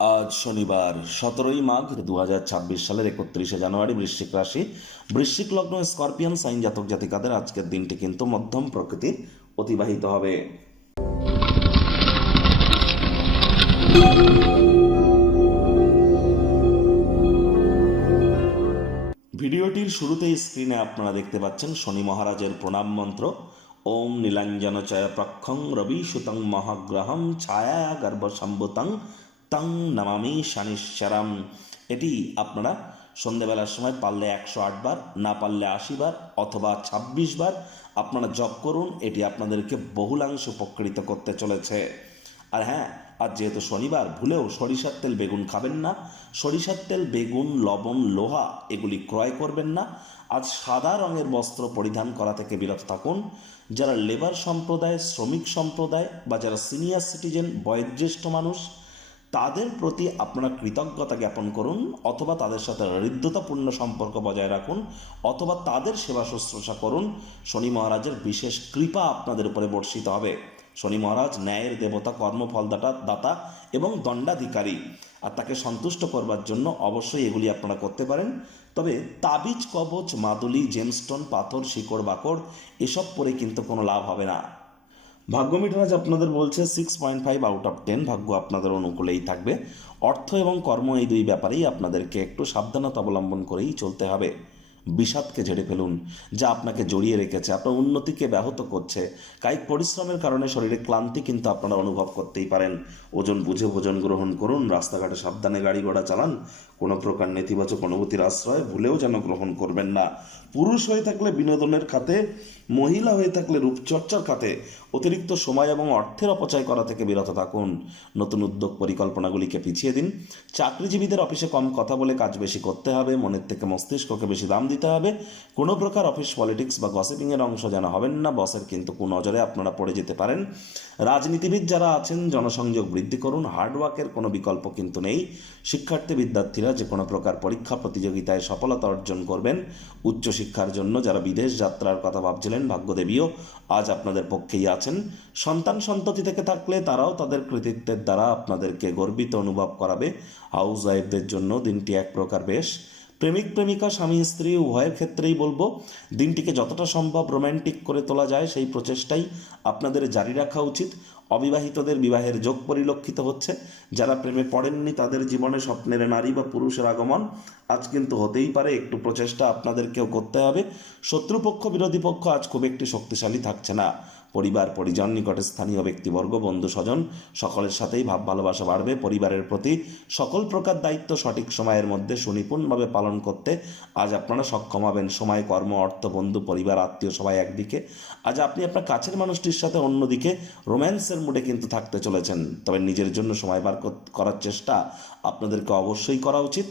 আজ শনিবার 17ই মাঘ 2026 সালের 31শে জানুয়ারি। বৃশ্চিক রাশি, বৃশ্চিক লগ্ন, স্করপিয়ান সাইন জাতক জাতিকাদের আজকের দিনটি কিন্তু মধ্যম প্রকৃতির অতিবাহিত হবে। ভিডিওটির শুরুতেই স্ক্রিনে আপনারা দেখতে পাচ্ছেন শনি মহারাজের প্রণাম মন্ত্র। ওম নীলাঞ্জন চয় প্রক্ষং রবি সুতং মহাগ্রহম ছায়া গর্ভসম্ভুতং তং নমামি শনিশ্চরম। এটি আপনারা সন্ধ্যেবেলার সময় পারলে 108 বার, না পারলে 80 বার অথবা 26 বার আপনারা জপ করুন। এটি আপনাদেরকে বহুলাংশে উপকৃত করতে চলেছে। আর হ্যাঁ, আজ যেহেতু শনিবার, ভুলেও সরিষার তেল বেগুন খাবেন না। সরিষার তেল, বেগুন, লবণ, লোহা এগুলি ক্রয় করবেন না। আজ সাদা রঙের বস্ত্র পরিধান করা থেকে বিরত থাকুন। যারা লেবার সম্প্রদায়, শ্রমিক সম্প্রদায় বা যারা সিনিয়র সিটিজেন, বয়োজ্যেষ্ঠ মানুষ, তাদের প্রতি আপনারা কৃতজ্ঞতা জ্ঞাপন করুন, অথবা তাদের সাথে হৃদ্যতাপূর্ণ সম্পর্ক বজায় রাখুন, অথবা তাদের সেবা শুশ্রূষা করুন। শনি মহারাজের বিশেষ কৃপা আপনাদের উপরে বর্ষিত হবে। শনি মহারাজ ন্যায়ের দেবতা, কর্মফলদাতা দাতা এবং দণ্ডাধিকারী। আর তাকে সন্তুষ্ট করবার জন্য অবশ্যই এগুলি আপনারা করতে পারেন। তবে তাবিজ, কবচ, মাদুলি, জেমস্টোন, পাথর, শিকড় বাকড় এসব পরে কিন্তু কোনো লাভ হবে না। ভাগ্য মিটার আপনাদের বলছে 6.5 আউট অফ 10। ভাগ্য আপনাদের অনুকূলেই থাকবে। অর্থ এবং কর্ম এই দুই ব্যাপারেই আপনাদেরকে একটু সাবধানতা অবলম্বন করেই চলতে হবে। বিষাদকে ঝেড়ে ফেলুন, যা আপনাকে জড়িয়ে রেখেছে, আপনার উন্নতিকে ব্যাহত করছে। কায়িক পরিশ্রমের কারণে শরীরে ক্লান্তি কিন্তু আপনারা অনুভব করতেই পারেন। ওজন বুঝে ভোজন গ্রহণ করুন। রাস্তাঘাটে সাবধানে গাড়ি ঘোড়া চালান। কোনো প্রকার নেতিবাচক অনুভূতির আশ্রয় ভুলেও যেন গ্রহণ করবেন না। পুরুষ হয়ে থাকলে বিনোদনের খাতে, মহিলা হয়ে থাকলে রূপচর্চার খাতে অতিরিক্ত সময় এবং অর্থের অপচয় করা থেকে বিরত থাকুন। নতুন উদ্যোগ পরিকল্পনাগুলিকে পিছিয়ে দিন। চাকরিজীবীদের অফিসে কম কথা বলে কাজ বেশি করতে হবে। মনের থেকে মস্তিষ্ককে বেশি দাম দিতে হবে। কোনো প্রকার অফিস পলিটিক্স বা গসিপিংয়ের অংশ যেন হবেন না। বসের কিন্তু কুনজরে আপনারা পড়ে যেতে পারেন। রাজনীতিবিদ যারা আছেন, জনসংযোগ বৃদ্ধি করুন। হার্ডওয়ার্কের কোনো বিকল্প কিন্তু নেই। শিক্ষার্থী বিদ্যার্থীরা যে কোনো প্রকার পরীক্ষা প্রতিযোগিতায় সফলতা অর্জন করবেন। উচ্চশিক্ষার জন্য যারা বিদেশ যাত্রার কথা ভাবছিলেন, ভাগ্যদেবীও আজ আপনাদের পক্ষেই আছেন। সন্তান সন্ততি থেকে থাকলে তারাও তাদের কৃতিত্বের দ্বারা আপনাদেরকে গর্বিত অনুভব করাবে। হাউস ওয়াইফদের জন্য দিনটি এক প্রকার বেশ। প্রেমিক প্রেমিকা, স্বামী স্ত্রী উভয়ের ক্ষেত্রেই বলবো, দিনটিকে যতটা সম্ভব রোম্যান্টিক করে তোলা যায় সেই প্রচেষ্টাই আপনাদের জারি রাখা উচিত। অবিবাহিতদের বিবাহের যোগ পরিলক্ষিত হচ্ছে। যারা প্রেমে পড়েননি তাদের জীবনে স্বপ্নের নারী বা পুরুষের আগমন আজ কিন্তু হতেই পারে। একটু প্রচেষ্টা আপনাদেরকেও করতে হবে। শত্রুপক্ষ, বিরোধী পক্ষ আজ খুব একটি শক্তিশালী থাকছে না। পরিবার, পরিজন, নিকটে স্থানীয় ব্যক্তিবর্গ, বন্ধু স্বজন সকলের সাথেই ভাব ভালোবাসা বাড়বে। পরিবারের প্রতি সকল প্রকার দায়িত্ব সঠিক সময়ের মধ্যে সুনিপুণভাবে পালন করতে আজ আপনারা সক্ষম হবেন। সময়, কর্ম, অর্থ, বন্ধু, পরিবার, আত্মীয় সবাই একদিকে, আজ আপনি আপনার কাছের মানুষটির সাথে অন্যদিকে রোম্যান্সের মুডে কিন্তু থাকতে চলেছেন। তবে নিজের জন্য সময় বার করার চেষ্টা আপনাদেরকে অবশ্যই করা উচিত।